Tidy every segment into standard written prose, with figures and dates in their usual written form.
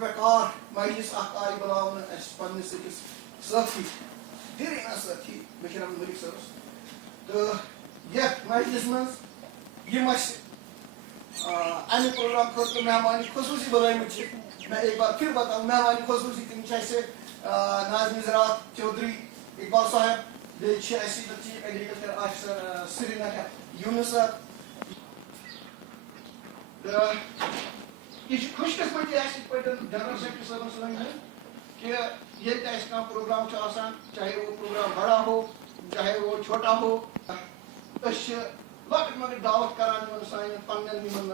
پروکار مجلس اخ آئی بلاؤن اس پنس أکس ساتھی دیرینہ ساتھی بشیر احمد ملک صٲبس تو یتھ مجلس مز یم امہ پروگرام خاطر مہمان خصوصی بلائمت میں ایک بار پھر بتاؤں مہمان خصوصی تم ناظم زراعت چودھری اقبال صاحب بیٚیہِ چھِ اَسہِ چیف ایگریکلچر آفیسر سری نگر یونس صاحب تہٕ یہ خوش قسمتی اَسہِ یِتھ پٲٹھۍ جنرل سیکرٹری صٲبن سۭتۍ کہ ییٚلہِ تہِ اَسہِ کانٛہہ پروگرام چھُ آسان چاہے وہ پروگرام بڑا ہو چاہے وہ چھوٹا ہو أسۍ چھِ لۄکٕٹۍ مۄکٕٹۍ دعوت کران یِمن سانٮ۪ن پننٮ۪ن یِمن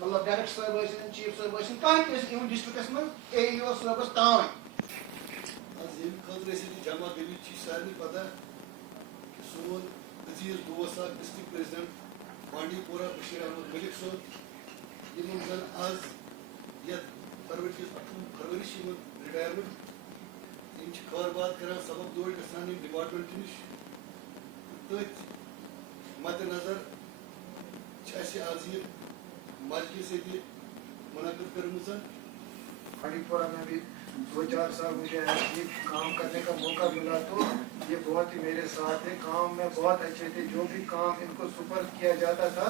مطلب ڈائریکٹر صٲب ٲسِن چیف صٲب ٲسِن کانٛہہ تہِ ٲسِن یِمن ڈسٹرکس منٛز اے ای او صٲبس تام ییٚمہِ خٲطرٕ أسۍ ییٚتہِ جمع گٔمٕتۍ چھِ سارنٕے پتہ کہِ سون عزیز دوست اکھ ڈسٹرکٹ پریزیڈنٹ بانڈی پورہ بشیر احمد ملک صٲب یِمن زن آز یتھ فروری کِس 28 فروری چھِ یِمن رِٹایرمنٹ یِم چھِ کار بار کران سبق دورِ گژھان ییٚمہِ ڈپارٹمنٹ نِش تٔتھۍ مدِ نظر چھِ اَسہِ آز یہِ مجلس ییٚتہِ منعقد کٔرمٕژ بانڈی پورہ میں بھی 2-4 سال مجھے ایسے کام کرنے کا موقع ملا تو یہ بہت ہی میرے ساتھ ہے کام میں بہت اچھے تھے جو بھی کام ان کو سپرد کیا جاتا تھا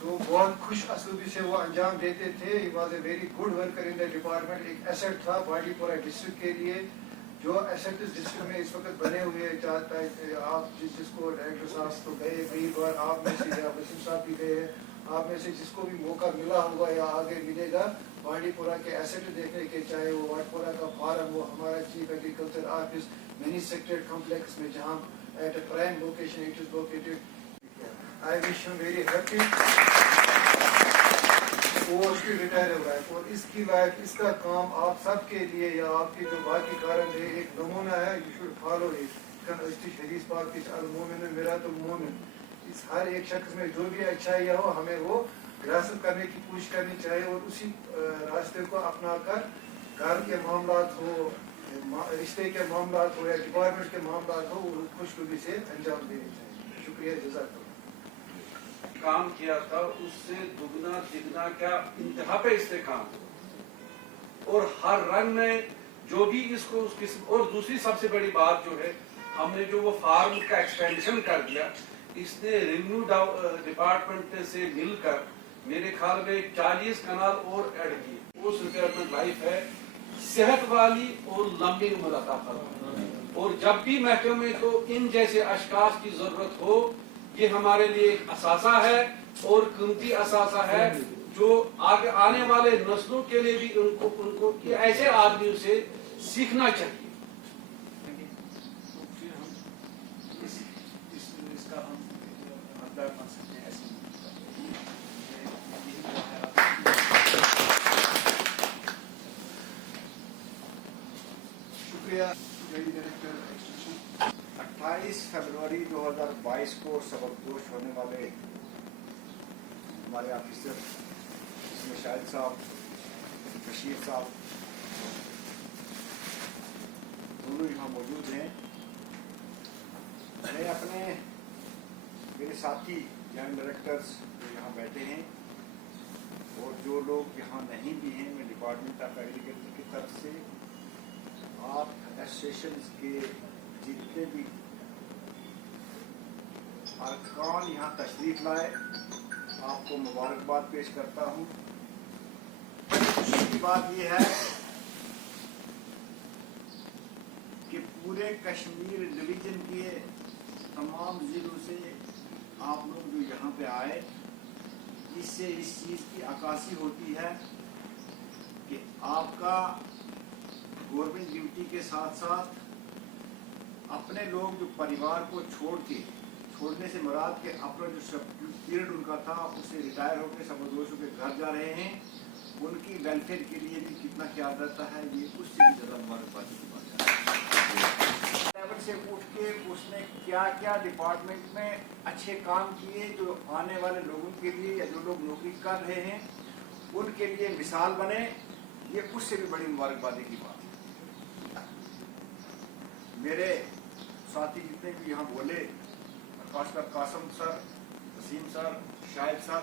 تو بہت خوش اسلوبی سے وہ انجام دیتے تھے. He was a very good worker in the department. ایک ایسٹ تھا بانڈی پورہ ڈسٹرکٹ کے لیے جو ایسٹ ڈسٹرکٹ میں اس وقت بنے ہوئے چاہتا ہے آپ جس کو ڈائریکٹر صاحب تو گئے کئی بار آپ میں سے یا وسیم صاحب بھی گئے ہیں آپ میں سے جس کو بھی موقع ملا ہوگا یا آگے ملے گا بانڈی پورہ کے ایسٹ دیکھنے کے چاہے وہ واٹ پورہ کا فارم وہ ہمارا chief agriculture office mini secretariat complex میں جہاں at a prime location it is located. I wish ہم ویری ہیپی. وہ اس کی ریٹائر ہوا ہے اور اس کی لائف اس کا کام آپ سب کے لیے یا آپ کے جو باقی کارن ہے ایک نمونہ ہے. You should follow it. حدیث پاک کی المومن میرات المومن. اس ہر ایک شخص میں جو بھی اچھائی ہو ہمیں وہ گراسپ کرنے کی کوشش کرنی چاہیے اور اسی راستے کو اپنا کر گھر کے معاملات ہو رشتے کے معاملات ہو یا ڈپارٹمنٹ کے معاملات ہو وہ خوشخبی سے انجام دینے چاہیے. شکریہ جزاک اللہ. کام کیا تھا اس سے دگنا تگنا کیا انتہا پہ اس نے کام کیا اور ہر رنگ میں جو بھی اس کو اس قسم. اور دوسری سب سے بڑی بات جو ہے ہم نے جو وہ فارم کا ایکسپینشن کر دیا اس نے ریونیو ڈپارٹمنٹ سے مل کر میرے خیال میں 40 کنال اور ایڈ کیے. پوسٹ ریٹائرمنٹ لائف ہے صحت والی اور لمبی عمر عطا فرمائے. اور جب بھی محکمے کو ان جیسے اشخاص کی ضرورت ہو یہ ہمارے لیے ایک اثاثہ ہے اور قیمتی اثاثہ ہے جو آگے آنے والے نسلوں کے لیے بھی ان کو ایسے آدمیوں سے سیکھنا چاہیے. شکریہ میری ڈائریکٹر ایکسٹینشن. 28 فروری 2022 کو سبکدوش ہونے والے ہمارے آفیسر جس میں شاہد صاحب بشیر صاحب دونوں یہاں موجود ہیں. میں اپنے میرے ساتھی جوائنٹ ڈائریکٹرز جو یہاں بیٹھے ہیں اور جو لوگ یہاں نہیں بھی ہیں میں ڈپارٹمنٹ آف ایگریکلچر کی طرف سے آپ ایسوسیشنز کے جتنے بھی ارکان یہاں تشریف لائے آپ کو مبارکباد پیش کرتا ہوں. خوشی کی بات یہ ہے کہ پورے کشمیر ڈویژن کے تمام ضلعوں سے آپ لوگ جو یہاں پہ آئے اس سے اس چیز کی عکاسی ہوتی ہے کہ آپ کا گورنمنٹ ڈیوٹی کے ساتھ ساتھ اپنے لوگ جو پریوار کو چھوڑنے سے مراد کہ اپنا جو پیریڈ ان کا تھا اس سے ریٹائر ہو کے سبکدوش ہو کے گھر جا رہے ہیں ان کی ویلفیئر کے لیے بھی کتنا خیال رہتا ہے یہ اس سے بھی زیادہ مبارکبادی کی بات ہے. لیول سے اٹھ کے اس نے کیا کیا ڈپارٹمنٹ میں اچھے کام کیے جو آنے والے لوگوں کے لیے یا جو لوگ نوکری کر رہے ہیں ان کے لیے مثال بنے یہ اس سے بھی بڑی مبارکبادی کی بات ہے. میرے ساتھی جتنے بھی یہاں بولے خاص کر قاسم سر وسیم سر شاہد سر